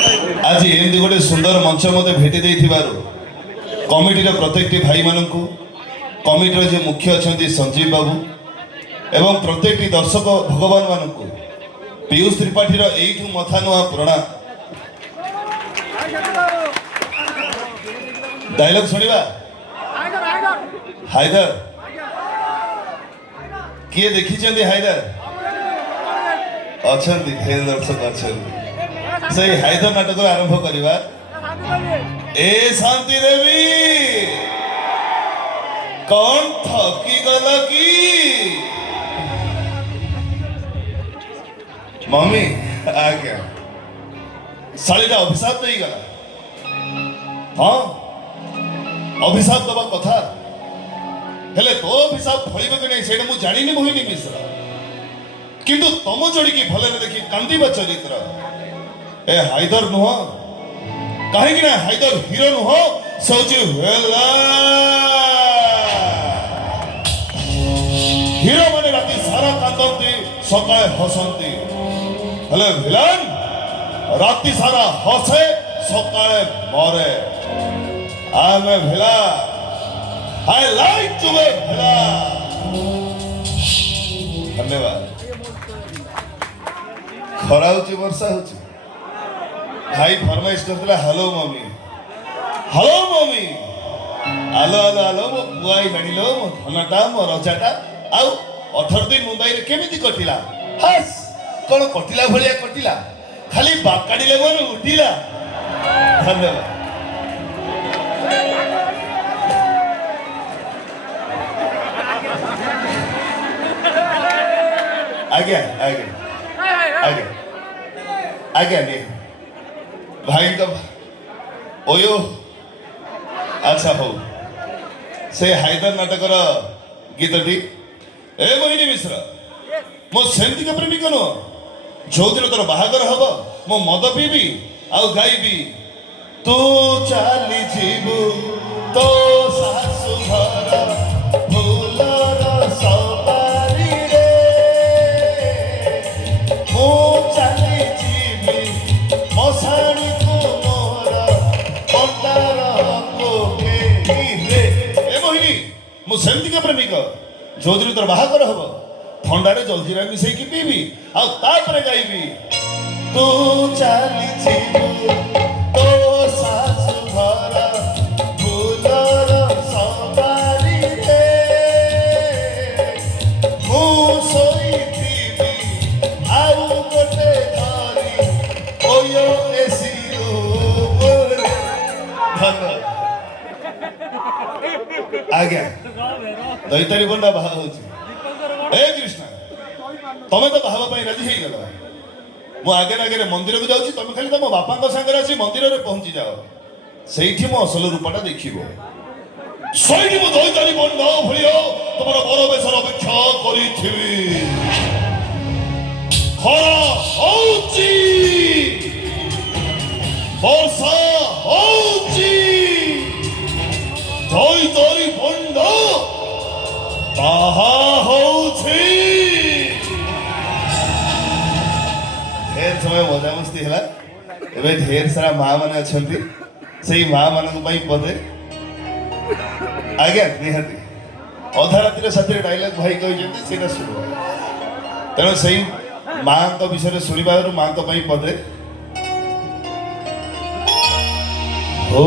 आज एमती गोटे सुंदर मंच मत भेटी कमिटी प्रत्येक भाई मान कमिटी जो मुख्य अच्छा संजीव बाबू एवं प्रत्येक दर्शक भगवान मान पीयूष त्रिपाठी यू मथा नुआ पुराणा डायलॉग सुनिबा हायदर किए देखी हायदर अच्छा ढेर दर्शक अच्छा से हायदर नाटक आरंभ करवा ए शांति देवी कौन थकी गल की मम्मी आ गया सालीटा अभिशाप नहीं गला हाँ अभिशाप दबा कथा हेले तो अभिशाप फलिबे कि नहीं सेटा मु जानिनी मोहिनी मिश्रा किंतु तम जोड़ी की भले देखी कांदीबा चरित्र ए हायदर नुह कहीं ना हायदर हीरो नुह सौजी वेला हीरो माने राती सारा कांदती सकाळे हसंती हेले विलन राती सारा हसे सकाळे मरे आई एम ए विला I like to be विला धन्यवाद खरा होची वर्षा होची भाई फरमाइश करते हेलो मम्मी आलो आलो आलो मो बुआई जानिलो मो धनटा मो रजाटा आउ 18 दिन मुंबई रे केमिति कटिला हस कोन कटिला भलिया कटिला खाली बाकाडीले मन उठिला धन्यवाद आगे आगे आगे आगे आगे भाई का ओयो अच्छा हो से हायदर नाटकर गीतटी ए मोहिनी मिश्र मो सेमती का प्रेमी कनो जो दिन तोर बाहागर हब मो मद पीबी आउ गाइबी तू चाली जीबू तो सासु घर फूलर सवारी रे मो चाली जीबी मसाणी को मोर पंडार को रे ए मोहिनी मो सेमती का प्रेमिक जो दिन तोर बाहागर हब थंडारे जलजीरा मिसई की पीबी आ तापरे गाइबी तू चाली जीबू तो सासु घर फूलर सवारी रे मु सोईथिबी आउ गोटे धरी ओयो एसी रे धन्यवाद आज्ञा दैतारी बंडा बाहा होची ए कृष्ण तमे तो बाहा पाई राजी हे गला मु आगे आगे मंदिर को जाऊँ तुम खाली तुम बापा सागर आसी मंदिर में पहुंची जाओ से मो असल रूपटा देखो सही मो दैतारी बंड भलियो तुम बर बेसर अपेक्षा करी खरा होची वर्षा होची दैतारी बंड ताहा होची ढेर समय मजा मस्ती है एवं ढेर सारा माँ मैंने अच्छा से माँ मान पदे आज्ञा निहाती अधा रातिर साथी डायलॉग भाई कहते शुण तेणु से माँ विषय शुणा माँ पदे ओ